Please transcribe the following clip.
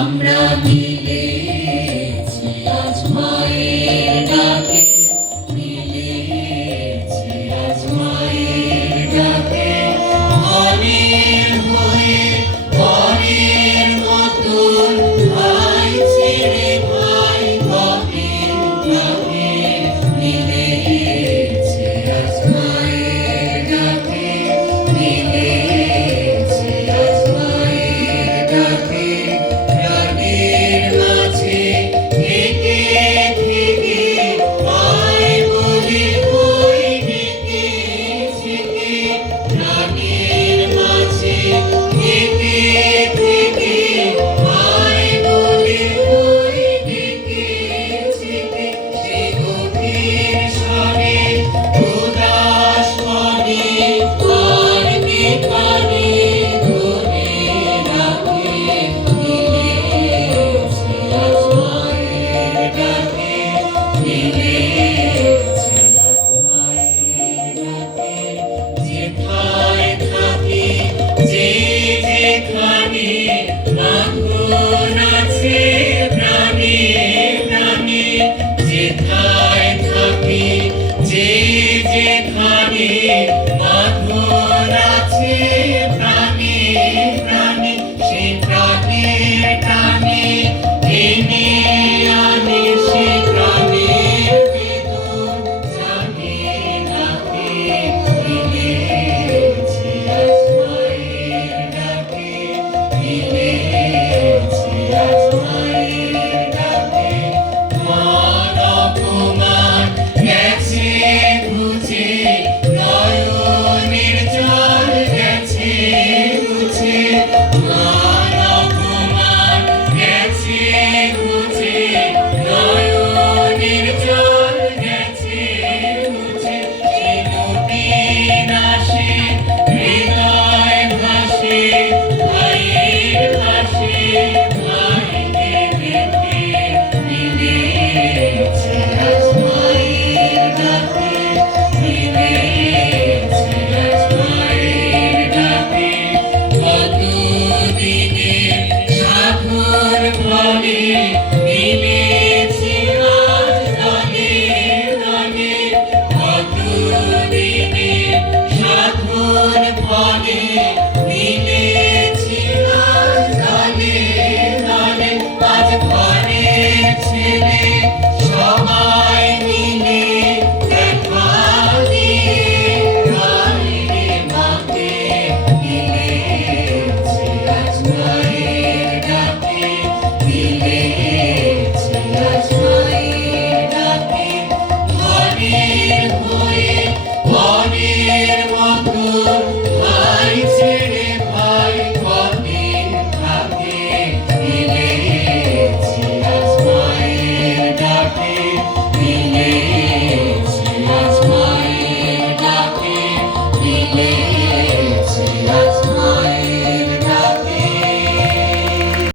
আমরা মিলেছি আজ মায়ের ডাকে, মিলেছি আজ মায়ের ডাকে। ঘরের হয়ে ঘরের মতন ভাই ছেড়ে ভাই ঘরের ডাকে, মিলেছি আজ মায়ের ডাকে, মিলেছি আজ মায়ের ডাকে। প্রাণের মাঝে থেকে থেকে আয় বলে কই ডেকেছে কে, প্রাণের মাঝে থেকে থেকে আয় বলে কই ডেকেছে কে। সে গভীর স্বরে উদাস মনে আর কে কানে ধরে রাখে, মিলেছি আজ মায়ের ডাকে, মিলেছি আজ মায়ের ডাকে। যেথায় থাকি যে যেখানে বাঁধন আছে প্রাণে প্রাণে, যেথায় থাকি যে যেখানে বাঁধন আছে প্রাণে প্রাণে, সে প্রাণের টানে টেনে আনে, সে প্রাণের বেদন জানে রাখে। মিলেছি আজ মায়ের ডাকে, মিলেছি আজ মায়ের ডাকে। মান অপমান গেছে ঘুচে, নয়নের জল গেছে মুছে,